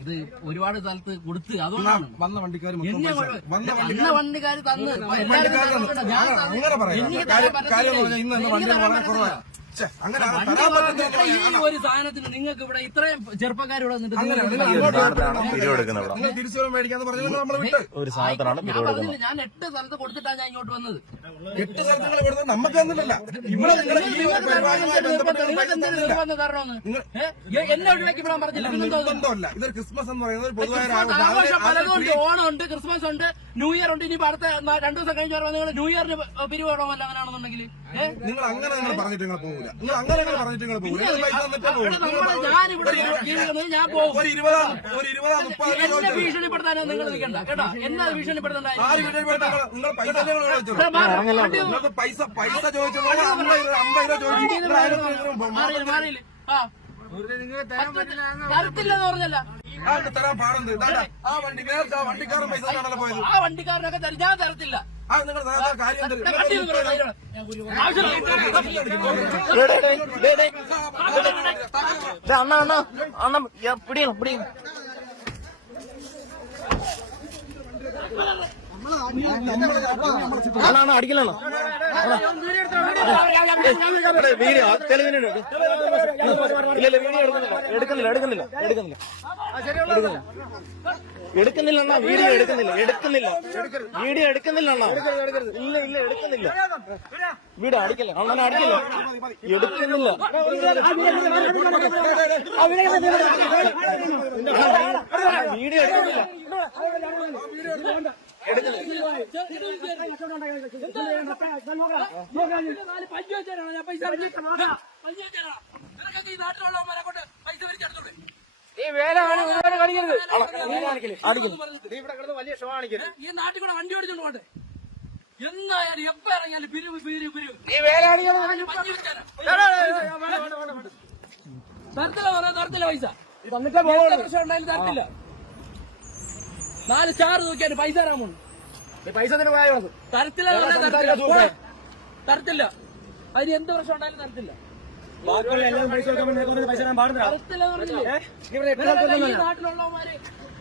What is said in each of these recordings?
ഇത് ഒരുപാട് സ്ഥലത്ത് കൊടുത്ത് അതുകൊണ്ടാണ്. വന്ന വണ്ടിക്കാർ വന്ന വണ്ടിക്കാർ തന്ന്. എനിക്ക് തരാൻ വളരെ കുറവാണ് ഈ ഒരു സാധനത്തിന് നിങ്ങൾക്ക് ഇവിടെ ഇത്രയും വിട്ട്. ഒരു സാധനത്തിനാണ് ഞാൻ എട്ട് സ്ഥലത്ത് കൊടുത്തിട്ടാണ് ഞാൻ ഇങ്ങോട്ട് വന്നത്. എട്ട് സ്ഥലത്തുകൾ നമുക്ക് ഇവിടെ നിർബന്ധം എന്നെ ഒഴിവാക്കി വിടാൻ പറഞ്ഞില്ല. ഇത്? ക്രിസ്മസ് എന്ന് പറയുന്നത് ഒരു പൊതുവായ ആഘോഷം. ഓണം ഉണ്ട് ക്രിസ്മസ് ഉണ്ട് ന്യൂ ഇയർ ഉണ്ട്. ഇനി അടുത്ത രണ്ടു ദിവസം കഴിഞ്ഞ് വരുമ്പോൾ നിങ്ങൾ ന്യൂ ഇയറിന് പിരിവ് വേണമല്ലോ അങ്ങനെയാണെന്നുണ്ടെങ്കിൽ. നിങ്ങൾ അങ്ങനെ നിങ്ങൾ പറഞ്ഞിട്ട് നിങ്ങൾ പോകില്ല നിങ്ങൾ അങ്ങനെ നിങ്ങൾ പറഞ്ഞിട്ട് നിങ്ങൾ പോകില്ല പൈസ തന്നിട്ടേ പോകും ഞാനിവിടെ ജീവിക്കുന്നത് ഞാൻ പോകും ഒരു ഇരുപതാം ഒരു ഇരുപതാം എന്നെ ഭീഷണിപ്പെടുത്താനോ നിങ്ങൾ നിൽക്കണ്ട. കേട്ടോ? എന്നെ ഭീഷണിപ്പെടുത്തണ്ട? നിങ്ങൾ? നിങ്ങൾ പൈസ? നിങ്ങൾക്ക് പൈസ പൈസ ചോദിച്ചത് അമ്പത് രൂപ അമ്പത് രൂപ ചോദിച്ചു. മാറിയില്ല. മാറിയില്ല തരത്തില്ലെന്ന് പറഞ്ഞല്ല. ആ ഇത് തരാൻ പാടുണ്ട് ഇതാണ്ടാ, ആ വണ്ടി നേരത്തെ ആ വണ്ടിക്കാരൻ പൈസ തന്നാണല്ലോ പോയത് ആ വണ്ടിക്കാരനൊക്കെ തരും ഞാൻ തരത്തില്ല ആ നിങ്ങൾ തരാത്ത കാര്യം എന്ത്? ഞാൻ കട്ടി നിന്ന് നിങ്ങൾ തരാം. ആവശ്യമില്ല. അണ്ണ അണ്ണ അണ്ണ പിടിയണം പിടിയണം അണ്ണ അണ്ണ അടിക്കലണ്ണ വീഡിയോ തെളിവിന് ഇല്ല ഇല്ല വീഡിയോ എടുക്കുന്നില്ല എടുക്കുന്നില്ല എടുക്കുന്നില്ല എടുക്കുന്നില്ല എടുക്കുന്നില്ല അണ്ണാ വീഡിയോ എടുക്കുന്നില്ല എടുക്കുന്നില്ല വീഡിയോ എടുക്കുന്നില്ല അണ്ണാ ഇല്ല ഇല്ല എടുക്കുന്നില്ല വീഡിയോ അടിക്കില്ല അണ്ണനെ അടിക്കില്ല എടുക്കുന്നില്ല വീഡിയോ എടുക്കുന്നില്ല നാല് പഞ്ച് വെച്ചാണോ ഞാൻ പൈസ അടിച്ചിട്ട് പഞ്ച് വെച്ചാണോ നിനക്കൊക്കെ ഈ നാട്ടിലുള്ളവന്മാരെ കൊണ്ട് പൈസ പിരിച്ചെടുത്തോളൂ ഈ നാട്ടിൽ കൂടെ വണ്ടി ഓടിച്ചോണ്ട് പോട്ടെ എന്നായാലും എപ്പ ഇറങ്ങിയാലും പിരിവ് പിരിവ് പിരിവ്. പഞ്ച് വെച്ചാലോ? തരത്തില്ല പറയാ തരത്തില്ല പൈസ. എത്ര പ്രശ്നം ഉണ്ടായാലും തരത്തില്ല. നാല് സ്റ്റാർ നോക്കിയാണ് പൈസ തരാമോ പോണു. പൈസ തന്നെ പോയാൽ തരത്തില്ല തരത്തില്ല. അതിന് എന്ത് പ്രശ്നം ഉണ്ടായാലും തരത്തില്ല. ബാക്കിയുള്ള എല്ലാം പൈസ കൊടുക്കാൻ പൈസ തരാൻ പാടുന്നില്ല നാട്ടിലുള്ളവന്മാര്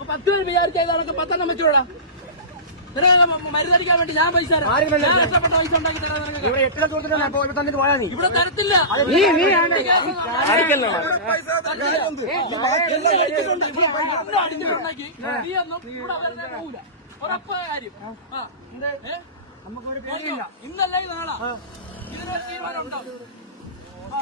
പത്ത് പേര് വിചാരിച്ച ഇതാണൊക്കെ പത്തെണ്ണം വെച്ചോളാം മരുന്നടിക്കാൻ വേണ്ടി ഞാൻ പൈസ. ഞാൻ കഷ്ടപ്പെട്ട പൈസ ഉണ്ടാക്കി തരാം നിനക്ക്. ഇവിടെ തരത്തില്ല. തരാൻ. അടിച്ചിട്ടുണ്ടാക്കി. നീ ഒന്നും ഇവിടെ വെറുതെ പോകൂല ഉറപ്പായ. കാര്യം ആ. ഏ? നമുക്ക് ഒരു ഇന്നല്ല ഇത് നാളാ. ഇതിനൊരു തീരുമാനം ഉണ്ടാവും ആ.